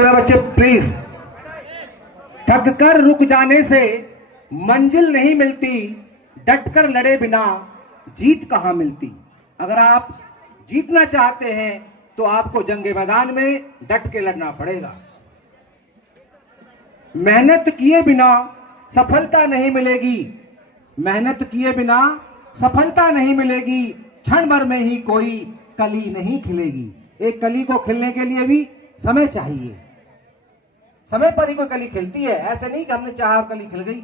हौसला बच्चे प्लीज। थक कर रुक जाने से मंजिल नहीं मिलती, डट कर लड़े बिना जीत कहां मिलती। अगर आप जीतना चाहते हैं तो आपको जंगे मैदान में डट के लड़ना पड़ेगा। मेहनत किए बिना सफलता नहीं मिलेगी, मेहनत किए बिना सफलता नहीं मिलेगी, क्षण भर में ही कोई कली नहीं खिलेगी। एक कली को खिलने के लिए भी समय चाहिए, समय पर ही कोई कली खिलती है। ऐसे नहीं कि हमने चाहा कली खिल गई,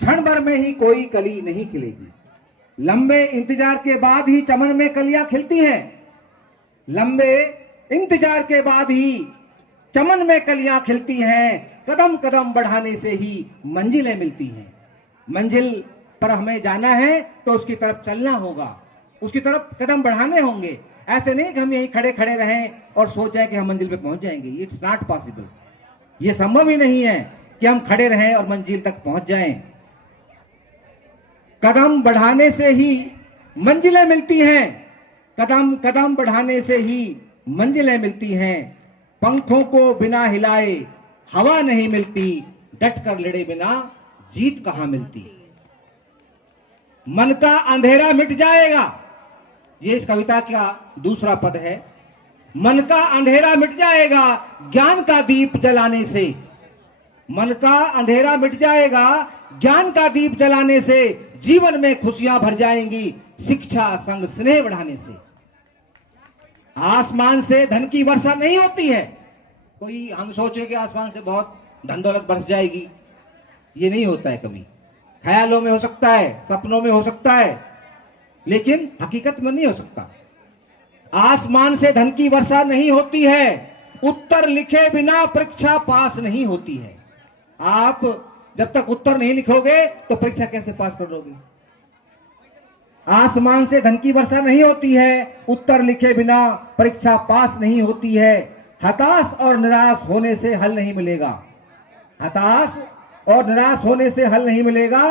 क्षण भर में ही कोई कली नहीं खिलेगी। लंबे इंतजार के बाद ही चमन में कलियां खिलती हैं, लंबे इंतजार के बाद ही चमन में कलियां खिलती हैं। कदम कदम बढ़ाने से ही मंजिलें मिलती हैं। मंजिल पर हमें जाना है तो उसकी तरफ चलना होगा, उसकी तरफ कदम बढ़ाने होंगे। ऐसे नहीं कि हम यहीं खड़े खड़े रहें और सोच जाए कि हम मंजिल पे पहुंच जाएंगे। इट्स नॉट पॉसिबल, ये संभव ही नहीं है कि हम खड़े रहें और मंजिल तक पहुंच जाएं। कदम बढ़ाने से ही मंजिलें मिलती हैं, कदम कदम बढ़ाने से ही मंजिलें मिलती हैं। पंखों को बिना हिलाए हवा नहीं मिलती, डट कर लड़े बिना जीत कहां मिलती। मन का अंधेरा मिट जाएगा, ये इस कविता का दूसरा पद है। मन का अंधेरा मिट जाएगा ज्ञान का दीप जलाने से, मन का अंधेरा मिट जाएगा ज्ञान का दीप जलाने से। जीवन में खुशियां भर जाएंगी शिक्षा संग स्नेह बढ़ाने से। आसमान से धन की वर्षा नहीं होती है। कोई हम सोचे कि आसमान से बहुत धन दौलत बरस जाएगी, ये नहीं होता है। कभी ख्यालों में हो सकता है, सपनों में हो सकता है, लेकिन हकीकत में नहीं हो सकता। आसमान से धन की वर्षा नहीं होती है, उत्तर लिखे बिना परीक्षा पास नहीं होती है। आप जब तक उत्तर नहीं लिखोगे तो परीक्षा कैसे पास करोगे। आसमान से धन की वर्षा नहीं होती है, उत्तर लिखे बिना परीक्षा पास नहीं होती है। हताश और निराश होने से हल नहीं मिलेगा, हताश और निराश होने से हल नहीं मिलेगा।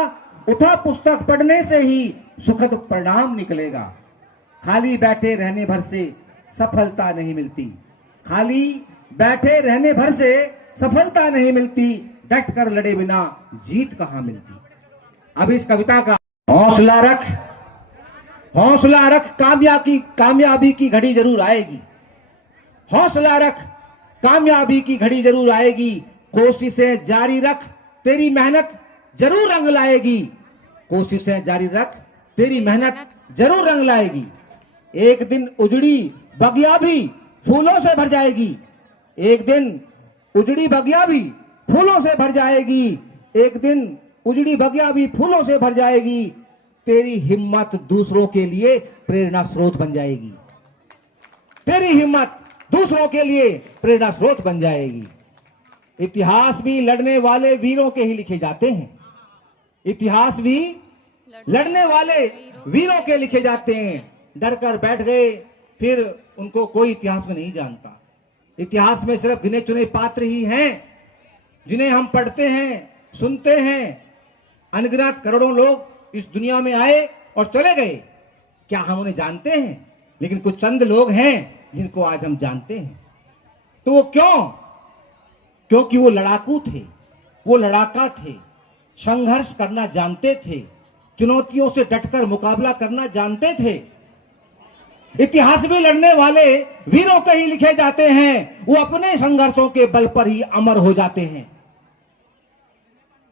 उठा पुस्तक पढ़ने से ही सुखद परिणाम निकलेगा। खाली बैठे रहने भर से सफलता नहीं मिलती, खाली बैठे रहने भर से सफलता नहीं मिलती, डट कर लड़े बिना जीत कहां मिलती। अब इस कविता का हौसला रख, हौसला रख, कामयाबी की घड़ी जरूर आएगी। हौसला रख, कामयाबी की घड़ी जरूर आएगी। कोशिशें जारी रख, तेरी मेहनत जरूर रंग लाएगी। कोशिशें जारी रख, तेरी मेहनत जरूर रंग लाएगी। एक दिन उजड़ी बगिया भी फूलों से भर जाएगी, एक दिन उजड़ी बगिया भी फूलों से भर जाएगी। एक दिन उजड़ी बगिया भी फूलों से भर जाएगी। तेरी हिम्मत दूसरों के लिए प्रेरणा स्रोत बन जाएगी, तेरी हिम्मत दूसरों के लिए प्रेरणा स्रोत बन जाएगी। इतिहास भी लड़ने वाले वीरों के ही लिखे जाते हैं, इतिहास भी लड़ने वाले वीरों के लिखे जाते हैं। डर कर बैठ गए फिर उनको कोई इतिहास में नहीं जानता। इतिहास में सिर्फ गिने चुने पात्र ही हैं जिन्हें हम पढ़ते हैं, सुनते हैं। अनगिनत करोड़ों लोग इस दुनिया में आए और चले गए, क्या हम उन्हें जानते हैं? लेकिन कुछ चंद लोग हैं जिनको आज हम जानते हैं। तो वो क्यों? क्योंकि वो लड़ाकू थे, वो लड़ाका थे, संघर्ष करना जानते थे, चुनौतियों से डटकर मुकाबला करना जानते थे। इतिहास में लड़ने वाले वीरों के ही लिखे जाते हैं, वो अपने संघर्षों के बल पर ही अमर हो जाते हैं।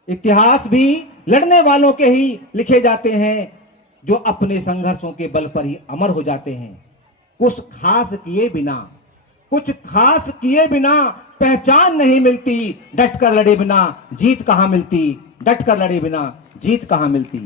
इतिहास भी लड़ने वालों के ही लिखे जाते हैं जो अपने संघर्षों के बल पर ही अमर हो जाते हैं। कुछ खास किए बिना, कुछ खास किए बिना पहचान नहीं मिलती, डट कर लड़े बिना जीत कहां मिलती, डट कर लड़े बिना जीत कहां मिलती।